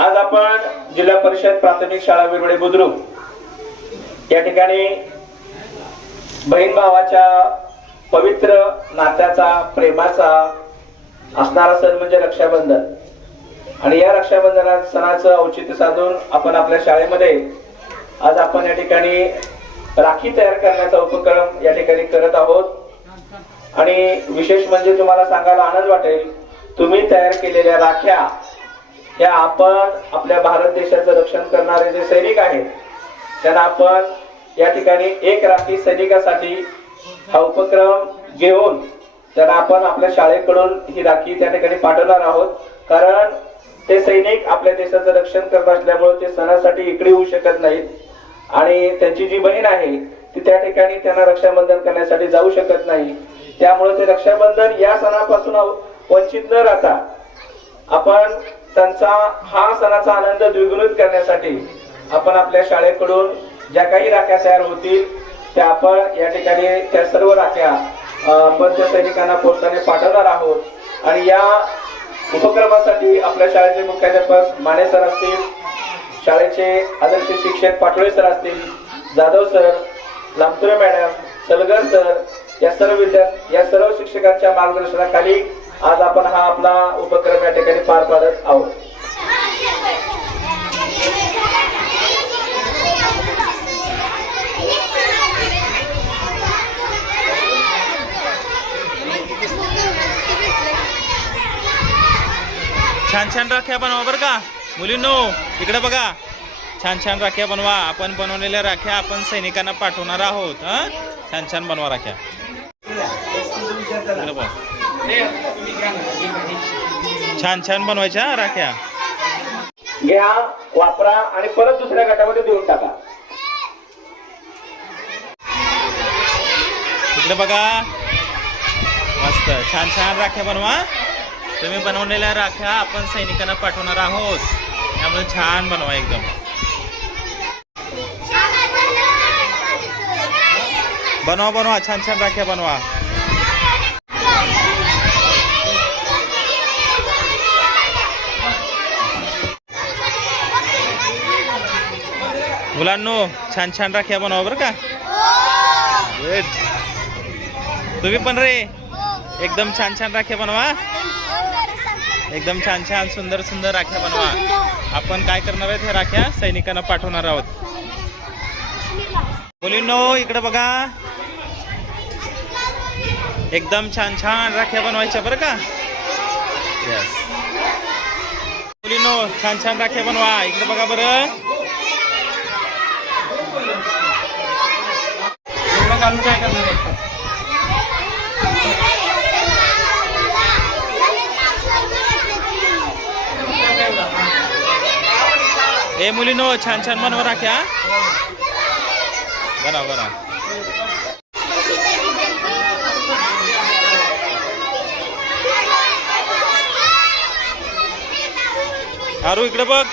आज आपण जिल्हा परिषद प्राथमिक शाळा विरवडे बुद्रुक या ठिकाणी बहीण भावाच्या पवित्र नात्याचा प्रेमाचा असणारा सण म्हणजे रक्षाबंधन। आणि या रक्षाबंधन सणाचं औचित्य साधून आपण आपल्या शाळेमध्ये आज आपण या ठिकाणी राखी तयार करण्याचा उपक्रम या ठिकाणी करत आहोत। आणि विशेष म्हणजे तुम्हाला सांगायला आनंद वाटेल, तुम्ही तयार केलेल्या राख्या या आपण आपल्या भारत देशाचं रक्षण करणारे जे सैनिक आहेत त्यांना आपण या ठिकाणी एक राखी सैनिकासाठी हा उपक्रम घेऊन त्यांना आपण आपल्या शाळेकडून ही राखी त्या ठिकाणी पाठवणार आहोत। कारण ते सैनिक आपल्या देशाचं रक्षण करत असल्यामुळे ते सणासाठी इकडे येऊ शकत नाहीत आणि त्यांची जी बहीण आहे ती त्या ठिकाणी त्यांना रक्षाबंधन करण्यासाठी जाऊ शकत नाही। त्यामुळे ते रक्षाबंधन या सणापासून वंचित न राहता आपण त्यांचा हा सणाचा आनंद द्विगुणित करण्यासाठी आपण आपल्या शाळेकडून ज्या काही राख्या तयार होतील त्या आपण या ठिकाणी त्या सर्व राख्या आपण त्या सैनिकांना पोस्टाने पाठवणार आहोत। आणि या उपक्रमासाठी आपल्या शाळेचे मुख्याध्यापक माने सर असतील, शाळेचे आदर्श शिक्षक पाटोळे सर असतील, Jadhav sir, Lambture madam, Salgar sir या सर्व शिक्षकांच्या मार्गदर्शनाखाली आज आपण हा आपला उपक्रम या ठिकाणी पार पाडत आहोत। छान छान राख्या बनवा बरं का मुलींनो, इकडे बघा, छान छान राख्या बनवा। आपण बनवलेल्या राख्या आपण सैनिकांना पाठवणार आहोत। छान छान बनवा राख्या। छान छान बनवायच्या राख्या, घ्या, वापरा आणि परत दुसऱ्या गटामध्ये देऊन टाका। इकडे बघा, मस्त छान छान राख्या बनवा। तुम्ही बनवलेल्या राख्या आपण सैनिकांना पाठवणार आहोत, त्यामुळे छान बनवा एकदम। बनवा बनवा, छान छान राख्या बनवा। मुलांनो छान छान राख्या बनवा बरं का। गुड, तुम्ही पण रे एकदम छान छान राख्या बनवा, एकदम छान छान सुंदर सुंदर राख्या बनवा। आपण काय करणार आहेत, हे राख्या सैनिकांना पाठवणार आहोत। मुलींनो इकडे बघा, एकदम छान छान राख्या बनवायच्या बरं का। यस मुलींनो, छान छान राख्या बनवा। इकडे बघा बरं, काय करणार ए मुलींनो, छान छान बनवा राख्या, बना बना। आरू इकडे बघ,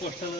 पोस्टल